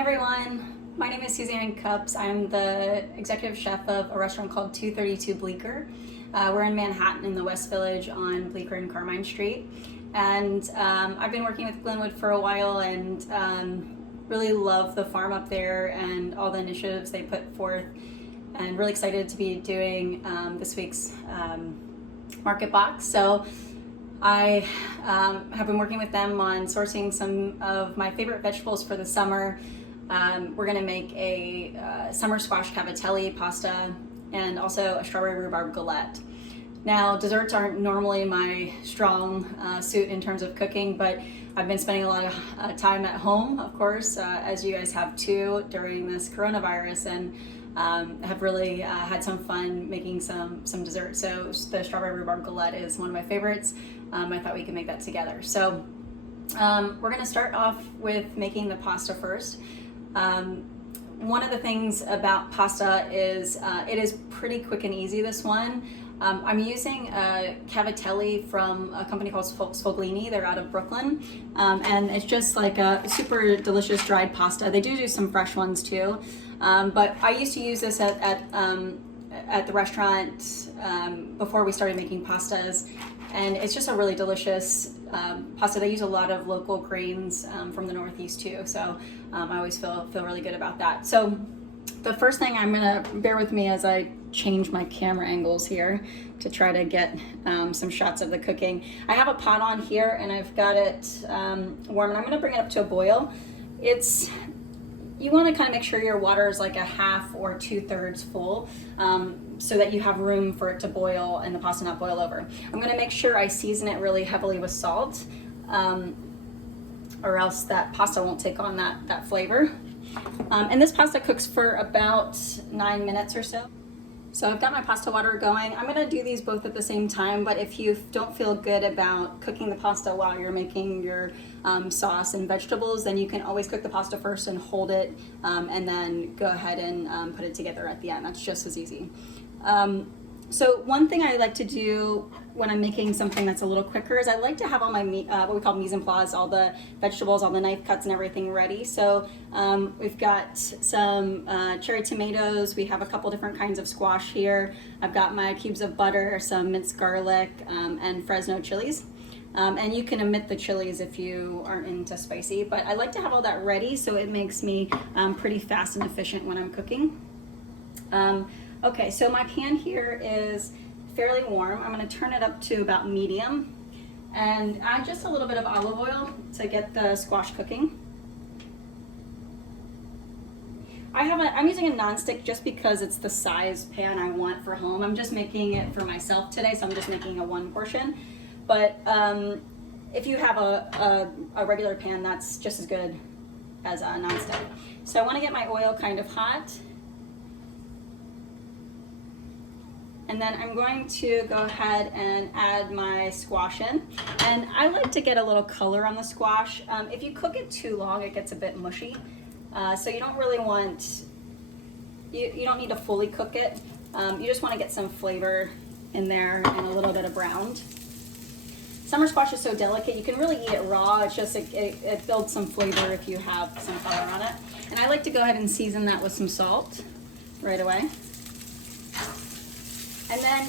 Hi everyone, my name is Suzanne Cups. I'm the executive chef of a restaurant called 232 Bleecker. We're in Manhattan in the West Village on Bleecker and Carmine Street. And I've been working with GLYNWOOD for a while and really love the farm up there and all the initiatives they put forth, and really excited to be doing this week's market box. So I have been working with them on sourcing some of my favorite vegetables for the summer. We're gonna make a summer squash cavatelli pasta and also a strawberry-rhubarb galette. Now, desserts aren't normally my strong suit in terms of cooking, but I've been spending a lot of time at home, of course, as you guys have too, during this coronavirus, and have really had some fun making some desserts. So the strawberry-rhubarb galette is one of my favorites. I thought we could make that together. So we're gonna start off with making the pasta first. One of the things about pasta is it is pretty quick and easy, this one. I'm using a Cavatelli from a company called Sfoglini. They're out of Brooklyn. And it's just like a super delicious dried pasta. They do some fresh ones too. But I used to use this at the restaurant before we started making pastas. And it's just a really delicious pasta. They use a lot of local grains from the Northeast too. So I always feel really good about that. So the first thing, I'm gonna bear with me as I change my camera angles here to try to get some shots of the cooking. I have a pot on here and I've got it warm, and I'm gonna bring it up to a boil. You wanna kind of make sure your water is like a half or 2/3 full, so that you have room for it to boil and the pasta not boil over. I'm gonna make sure I season it really heavily with salt, or else that pasta won't take on that flavor. And this pasta cooks for about 9 minutes or so. So I've got my pasta water going. I'm gonna do these both at the same time, but if you don't feel good about cooking the pasta while you're making your sauce and vegetables, then you can always cook the pasta first and hold it, and then go ahead and put it together at the end. That's just as easy. So one thing I like to do when I'm making something that's a little quicker is I like to have all my what we call mise en place, all the vegetables, all the knife cuts and everything ready. So we've got some cherry tomatoes. We have a couple different kinds of squash here. I've got my cubes of butter, some minced garlic, and Fresno chilies. And you can omit the chilies if you aren't into spicy, but I like to have all that ready so it makes me pretty fast and efficient when I'm cooking. Okay, so my pan here is fairly warm. I'm gonna turn it up to about medium and add just a little bit of olive oil to get the squash cooking. I'm using a nonstick just because it's the size pan I want for home. I'm just making it for myself today, so I'm just making a one portion. But if you have a regular pan, that's just as good as a nonstick. So I wanna get my oil kind of hot. And then I'm going to go ahead and add my squash in. And I like to get a little color on the squash. If you cook it too long, it gets a bit mushy. So you don't really want, you don't need to fully cook it. You just want to get some flavor in there and a little bit of browned. Summer squash is so delicate, you can really eat it raw. It's just, it builds some flavor if you have some color on it. And I like to go ahead and season that with some salt right away. And then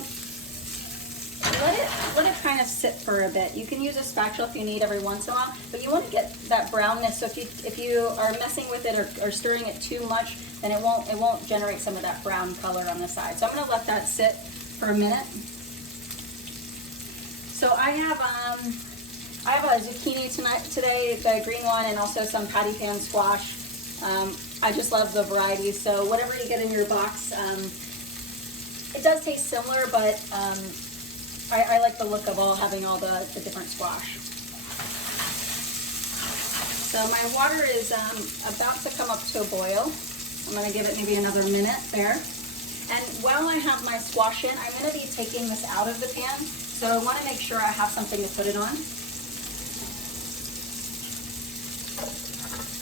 let it kind of sit for a bit. You can use a spatula if you need every once in a while, but you want to get that brownness. So if you are messing with it or stirring it too much, then it won't generate some of that brown color on the side. So I'm going to let that sit for a minute. So I have a zucchini today, the green one, and also some patty pan squash. I just love the variety. So whatever you get in your box. It does taste similar, but I like the look of having all the different squash. So my water is about to come up to a boil. I'm going to give it maybe another minute there. And while I have my squash in, I'm going to be taking this out of the pan. So I want to make sure I have something to put it on.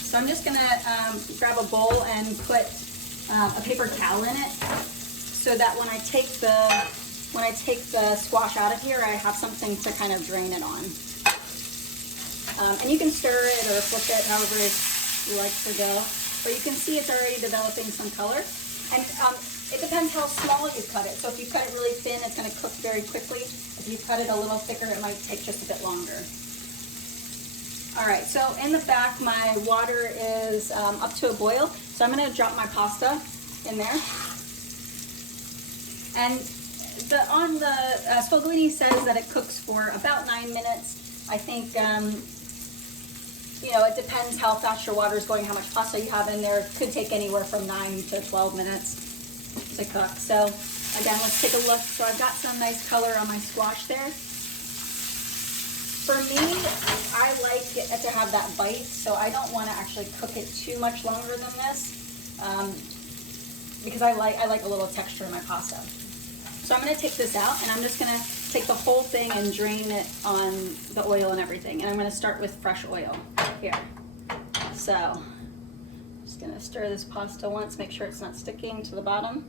So I'm just going to grab a bowl and put a paper towel in it, so that when I take the squash out of here, I have something to kind of drain it on. And you can stir it or flip it however you like to go. but you can see it's already developing some color. And it depends how small you cut it. So if you cut it really thin, it's going to cook very quickly. If you cut it a little thicker, it might take just a bit longer. All right, so in the back, my water is up to a boil. So I'm going to drop my pasta in there. And on the Sfoglini says that it cooks for about 9 minutes. I think, you know, it depends how fast your water is going, how much pasta you have in there. It could take anywhere from 9 to 12 minutes to cook. So again, let's take a look. So I've got some nice color on my squash there. For me, I like it to have that bite, so I don't want to actually cook it too much longer than this, because I like a little texture in my pasta. So I'm going to take this out, and I'm just going to take the whole thing and drain it on the oil and everything. And I'm going to start with fresh oil here. So I'm just going to stir this pasta once, make sure it's not sticking to the bottom.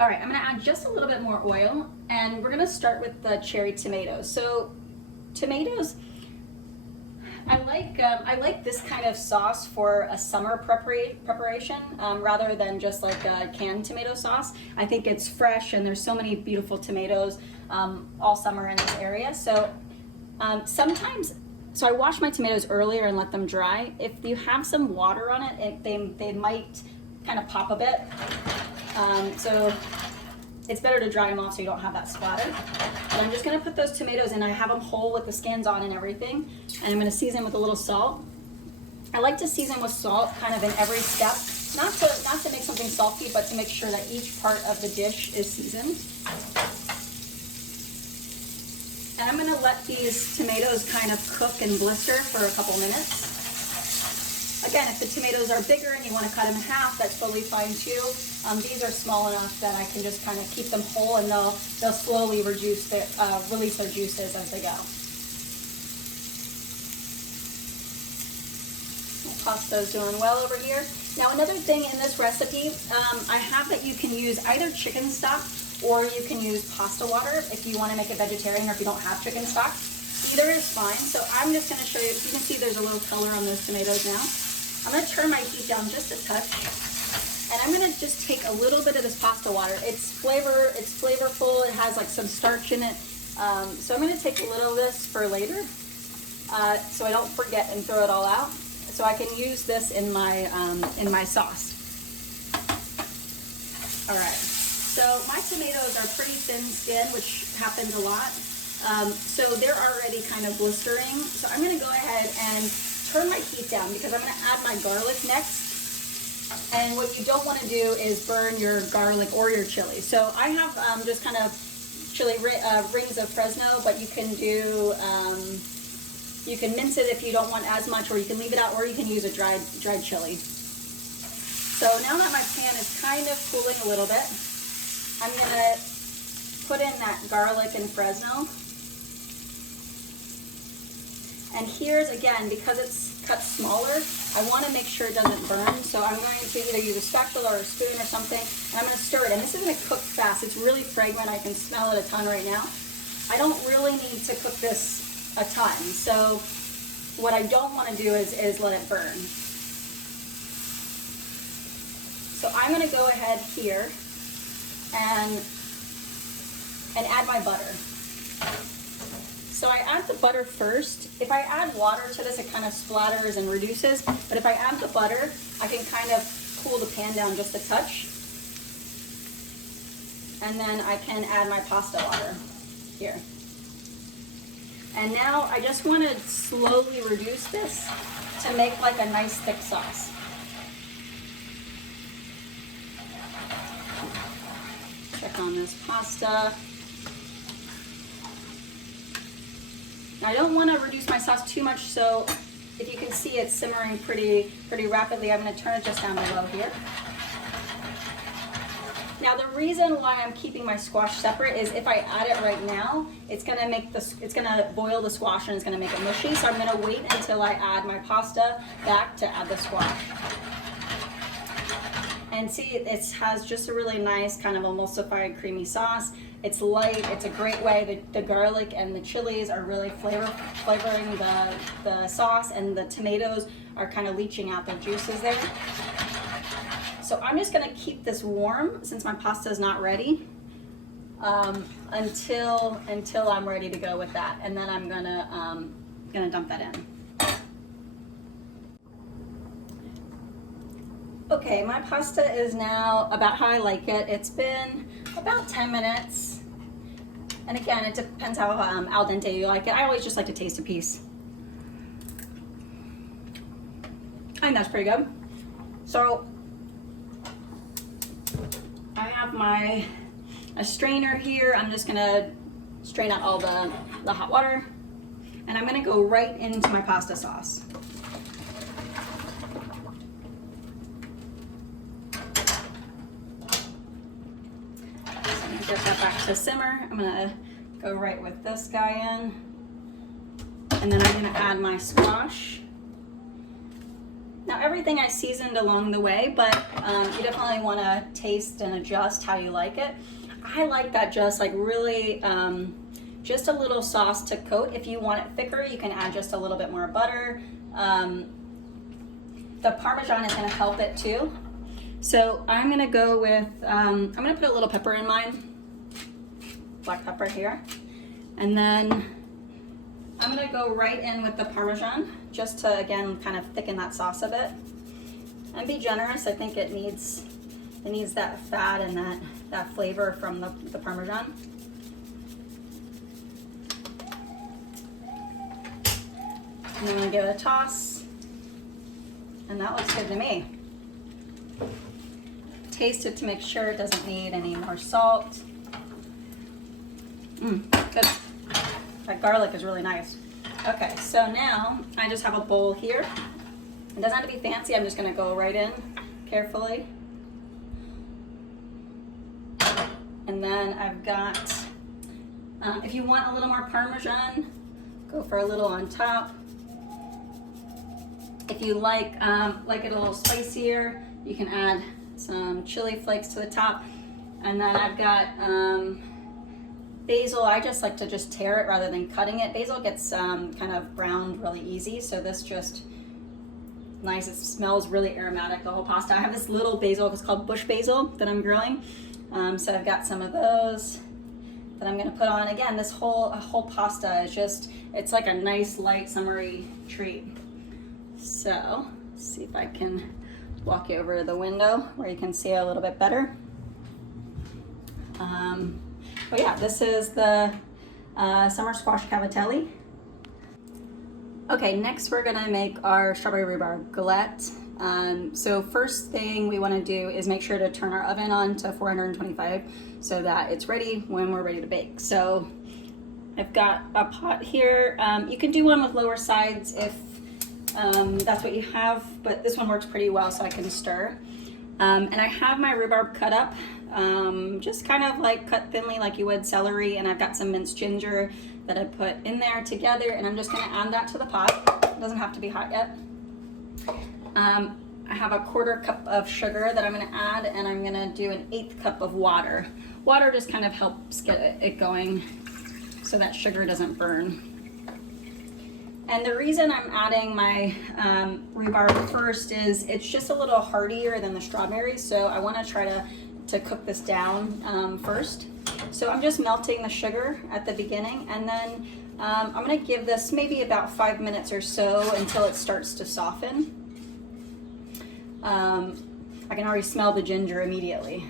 All right, I'm going to add just a little bit more oil, and we're going to start with the cherry tomatoes. So tomatoes, I like this kind of sauce for a summer preparation rather than just like a canned tomato sauce. I think it's fresh, and there's so many beautiful tomatoes all summer in this area. So sometimes, so I wash my tomatoes earlier and let them dry. If you have some water on it, they might kind of pop a bit. So it's better to dry them off so you don't have that splatter. And I'm just gonna put those tomatoes in. I have them whole with the skins on and everything. And I'm gonna season with a little salt. I like to season with salt kind of in every step. Not to make something salty, but to make sure that each part of the dish is seasoned. And I'm gonna let these tomatoes kind of cook and blister for a couple minutes. Again, if the tomatoes are bigger and you want to cut them in half, that's totally fine too. These are small enough that I can just kind of keep them whole, and they'll slowly release their juices as they go. My pasta is doing well over here. Now another thing in this recipe, I have that you can use either chicken stock or you can use pasta water if you want to make it vegetarian or if you don't have chicken stock. Either is fine. So I'm just going to show you. You can see there's a little color on those tomatoes now. I'm going to turn my heat down just a touch, and I'm going to just take a little bit of this pasta water. It's flavorful. It has like some starch in it. So I'm going to take a little of this for later, so I don't forget and throw it all out. So I can use this in my sauce. All right. So my tomatoes are pretty thin-skinned, which happens a lot. So they're already kind of blistering. So I'm going to go ahead and turn my heat down because I'm going to add my garlic next. And what you don't want to do is burn your garlic or your chili. So I have just kind of chili rings of Fresno, but you can do, you can mince it if you don't want as much, or you can leave it out, or you can use a dried chili. So now that my pan is kind of cooling a little bit, I'm going to put in that garlic and Fresno. And here's, again, because it's cut smaller, I want to make sure it doesn't burn. So I'm going to either use a spatula or a spoon or something, and I'm going to stir it. And this is going to cook fast. It's really fragrant. I can smell it a ton right now. I don't really need to cook this a ton. So what I don't want to do is let it burn. So I'm going to go ahead here and add my butter. So I add the butter first. If I add water to this, it kind of splatters and reduces. But if I add the butter, I can kind of cool the pan down just a touch. And then I can add my pasta water here. And now I just want to slowly reduce this to make like a nice thick sauce. Check on this pasta. Now, I don't want to reduce my sauce too much, so if you can see it's simmering pretty rapidly, I'm going to turn it just down below here. Now, the reason why I'm keeping my squash separate is if I add it right now, it's going to boil the squash and it's going to make it mushy. So I'm going to wait until I add my pasta back to add the squash. And see, it has just a really nice kind of emulsified creamy sauce. It's light. It's a great way. The garlic and the chilies are really flavoring the sauce, and the tomatoes are kind of leaching out the juices there. So I'm just gonna keep this warm since my pasta is not ready until I'm ready to go with that, and then I'm gonna dump that in. Okay, my pasta is now about how I like it. It's been about 10 minutes, and again, it depends how al dente you like it. I always just like to taste a piece. I think that's pretty good. So I have a strainer here. I'm just gonna strain out all the hot water, and I'm gonna go right into my pasta sauce. So I'm gonna get that back to simmer. I'm gonna go right with this guy in, and then I'm gonna add my squash. Now everything I seasoned along the way, but you definitely want to taste and adjust how you like it. I like that just like really, just a little sauce to coat. If you want it thicker, you can add just a little bit more butter. The Parmesan is going to help it too. So I'm going to go with, I'm going to put a little pepper in mine, black pepper here, and then I'm going to go right in with the Parmesan just to, again, kind of thicken that sauce a bit. And be generous. I think it needs that fat and that flavor from the Parmesan. And I'm going to give it a toss. And that looks good to me. Taste it to make sure it doesn't need any more salt. Good. That garlic is really nice. Okay, so now I just have a bowl here. It doesn't have to be fancy. I'm just going to go right in carefully. And then I've got, if you want a little more Parmesan, go for a little on top. If you like it a little spicier, you can add some chili flakes to the top. And then I've got basil. I just like to just tear it rather than cutting it. Basil gets kind of browned really easy, so this just nice. It smells really aromatic, the whole pasta. I have this little basil, it's called bush basil, that I'm grilling. So I've got some of those that I'm gonna put on. Again, this whole pasta is just, it's like a nice light summery treat. So let's see if I can walk you over to the window where you can see it a little bit better. But yeah, this is the summer squash cavatelli. Okay, next we're gonna make our strawberry-rhubarb galette. So first thing we wanna do is make sure to turn our oven on to 425 so that it's ready when we're ready to bake. So I've got a pot here. You can do one with lower sides if that's what you have, but this one works pretty well so I can stir. And I have my rhubarb cut up, just kind of like cut thinly like you would celery, and I've got some minced ginger that I put in there together, and I'm just gonna add that to the pot. It doesn't have to be hot yet. I have a 1/4 cup of sugar that I'm gonna add, and I'm gonna do an 1/8 cup of water. Water just kind of helps get it going so that sugar doesn't burn. And the reason I'm adding my rhubarb first is it's just a little heartier than the strawberries, so I want to try to cook this down first. So I'm just melting the sugar at the beginning, and then I'm going to give this maybe about 5 minutes or so until it starts to soften. I can already smell the ginger immediately.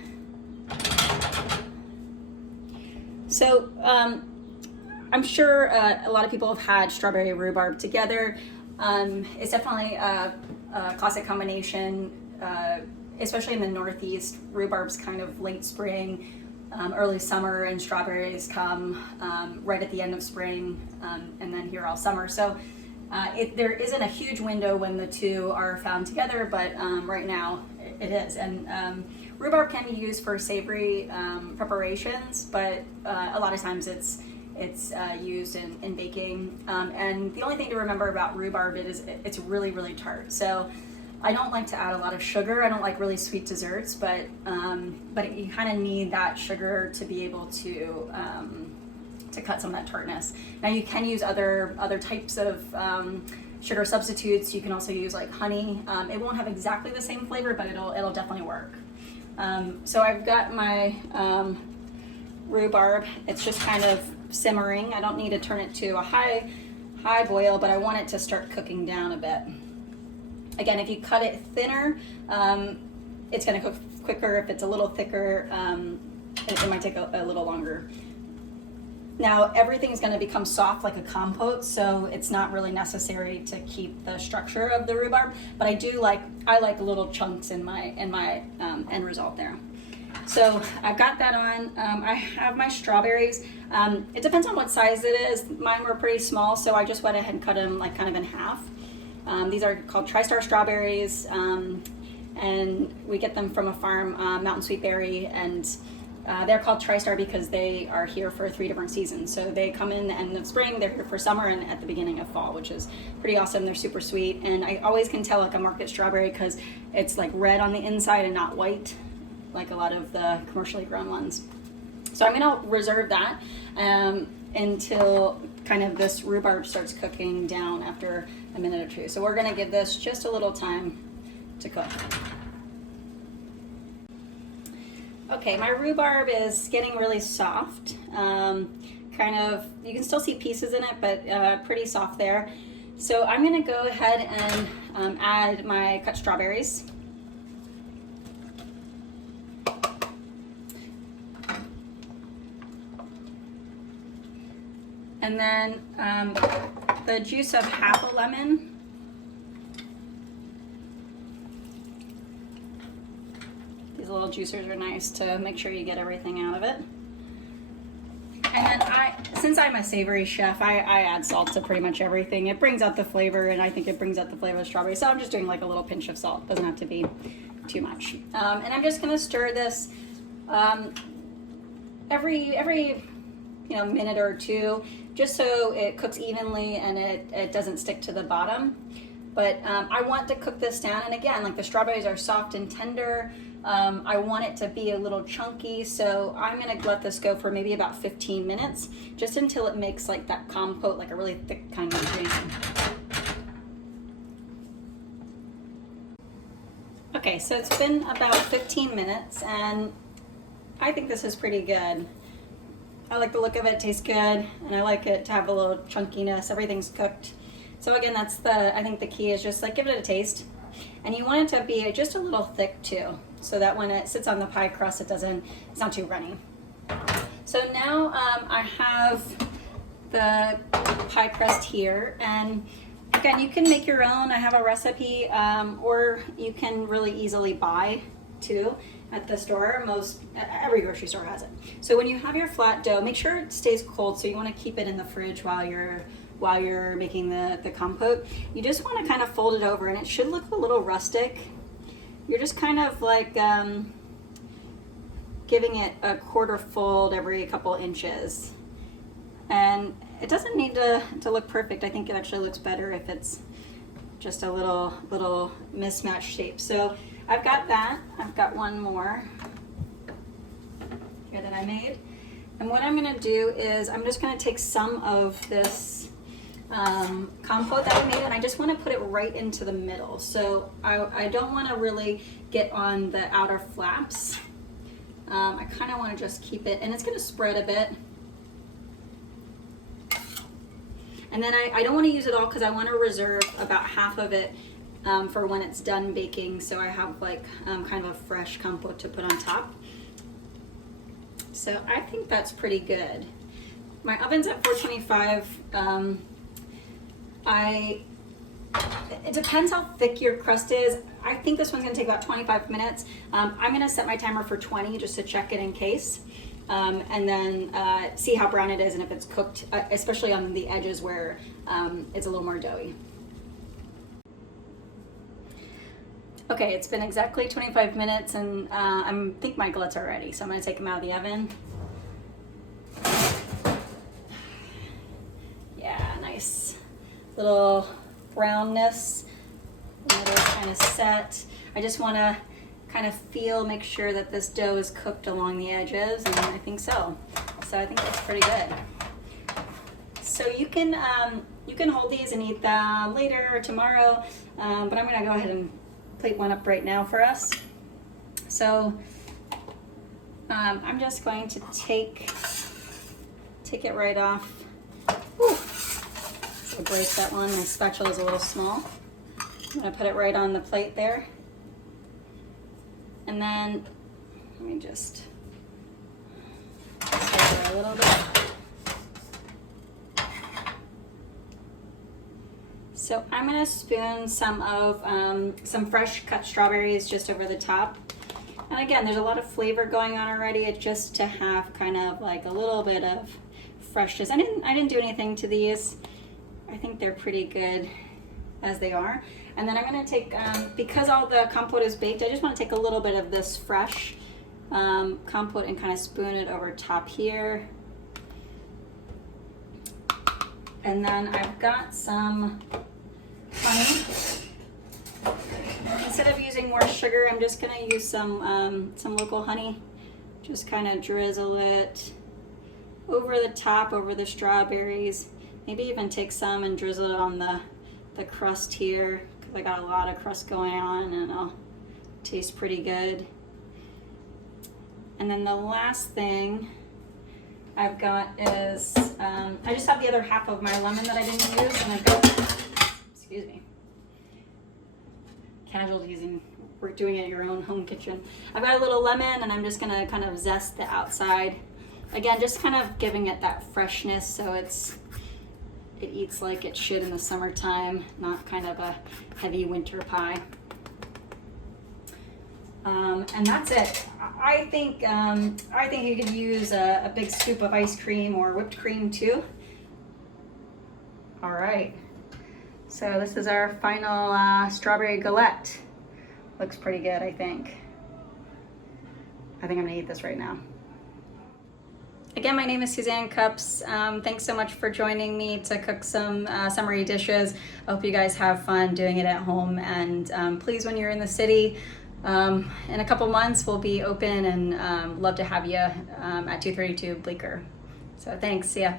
So I'm sure a lot of people have had strawberry rhubarb together. It's definitely a classic combination, especially in the Northeast. Rhubarb's kind of late spring, early summer, and strawberries come right at the end of spring, and then here all summer. So there isn't a huge window when the two are found together, but right now it is. And rhubarb can be used for savory preparations, but a lot of times it's used in baking. And the only thing to remember about rhubarb is it's really, really tart. So I don't like to add a lot of sugar. I don't like really sweet desserts, but you kind of need that sugar to be able to cut some of that tartness. Now you can use other types of sugar substitutes. You can also use like honey. It won't have exactly the same flavor, but it'll definitely work. So I've got my rhubarb. It's just kind of simmering. I don't need to turn it to a high boil, but I want it to start cooking down a bit. Again, if you cut it thinner, it's going to cook quicker. If it's a little thicker, it might take a little longer. Now everything is going to become soft like a compote, so it's not really necessary to keep the structure of the rhubarb. But I like little chunks in my end result there. So I've got that on. I have my strawberries. It depends on what size it is. Mine were pretty small, so I just went ahead and cut them like kind of in half. These are called TriStar strawberries, and we get them from a farm, Mountain Sweet Berry, and they're called TriStar because they are here for 3 different seasons. So they come in the end of spring, they're here for summer, and at the beginning of fall, which is pretty awesome. They're super sweet, and I always can tell like a market strawberry because it's like red on the inside and not white, like a lot of the commercially grown ones. So I'm gonna reserve that until kind of this rhubarb starts cooking down after a minute or two. So we're gonna give this just a little time to cook. Okay, my rhubarb is getting really soft. Kind of, you can still see pieces in it, but pretty soft there. So I'm gonna go ahead and add my cut strawberries. And then the juice of half a lemon. These little juicers are nice to make sure you get everything out of it. And then since I'm a savory chef, I add salt to pretty much everything. It brings out the flavor, and I think it brings out the flavor of strawberry. So I'm just doing like a little pinch of salt. Doesn't have to be too much. And I'm just gonna stir this every minute or two, just so it cooks evenly and it doesn't stick to the bottom. But I want to cook this down, and again, like the strawberries are soft and tender. I want it to be a little chunky, so I'm gonna let this go for maybe about 15 minutes, just until it makes like that compote, like a really thick kind of jam. Okay, so it's been about 15 minutes, and I think this is pretty good. I like the look of it, tastes good, and I like it to have a little chunkiness. Everything's cooked. So again, I think the key is just like give it a taste. And you want it to be just a little thick too, so that when it sits on the pie crust, it's not too runny. So now I have the pie crust here, and again, you can make your own. I have a recipe, or you can really easily buy too at the store. Every grocery store has it. So when you have your flat dough, make sure it stays cold. So you want to keep it in the fridge while you're making the compote. You just want to kind of fold it over, and it should look a little rustic. You're just kind of like giving it a quarter fold every couple inches. And it doesn't need to look perfect. I think it actually looks better if it's just a little mismatched shape. So I've got that. I've got one more here that I made. And what I'm gonna do is I'm just gonna take some of this compote that I made, and I just wanna put it right into the middle. So I don't wanna really get on the outer flaps. I kinda wanna just keep it, and it's gonna spread a bit. And then I don't wanna use it all because I wanna reserve about half of it for when it's done baking, so I have like kind of a fresh compote to put on top. So I think that's pretty good. My oven's at 425. It depends how thick your crust is. I think this one's gonna take about 25 minutes. I'm gonna set my timer for 20 just to check it in case. And then see how brown it is and if it's cooked, especially on the edges where it's a little more doughy. Okay, it's been exactly 25 minutes, and I think my galettes are ready, so I'm gonna take them out of the oven. Yeah, nice little brownness. It is kind of set. I just want to kind of make sure that this dough is cooked along the edges, and I think so. So I think that's pretty good. So you can hold these and eat them later or tomorrow, but I'm gonna go ahead and plate one up right now for us. So I'm just going to take it right off. Whew. So break that one. My spatula is a little small. I'm gonna put it right on the plate there. And then, let me just stir it a little bit. So I'm gonna spoon some fresh cut strawberries just over the top. And again, there's a lot of flavor going on already. It's just to have kind of like a little bit of freshness. I didn't do anything to these. I think they're pretty good as they are. And then I'm gonna take, because all the compote is baked, I just wanna take a little bit of this fresh compote and kind of spoon it over top here. And then I've got some honey. Instead of using more sugar, I'm just gonna use some local honey. Just kind of drizzle it over the top, over the strawberries. Maybe even take some and drizzle it on the crust here, because I got a lot of crust going on, and it'll taste pretty good. And then the last thing I've got is, I just have the other half of my lemon that I didn't use, and I've got, excuse me, casualties in we're doing it at your own home kitchen. I've got a little lemon, and I'm just gonna kind of zest the outside. Again, just kind of giving it that freshness so it eats like it should in the summertime, not kind of a heavy winter pie. And that's it. I think you could use a big scoop of ice cream or whipped cream too. All right. So this is our final strawberry galette. Looks pretty good, I think. I'm gonna eat this right now. Again, my name is Suzanne Cups. Thanks so much for joining me to cook some summery dishes. I hope you guys have fun doing it at home, and please, when you're in the city, in a couple months we'll be open, and love to have you at 232 Bleecker. So thanks, see ya.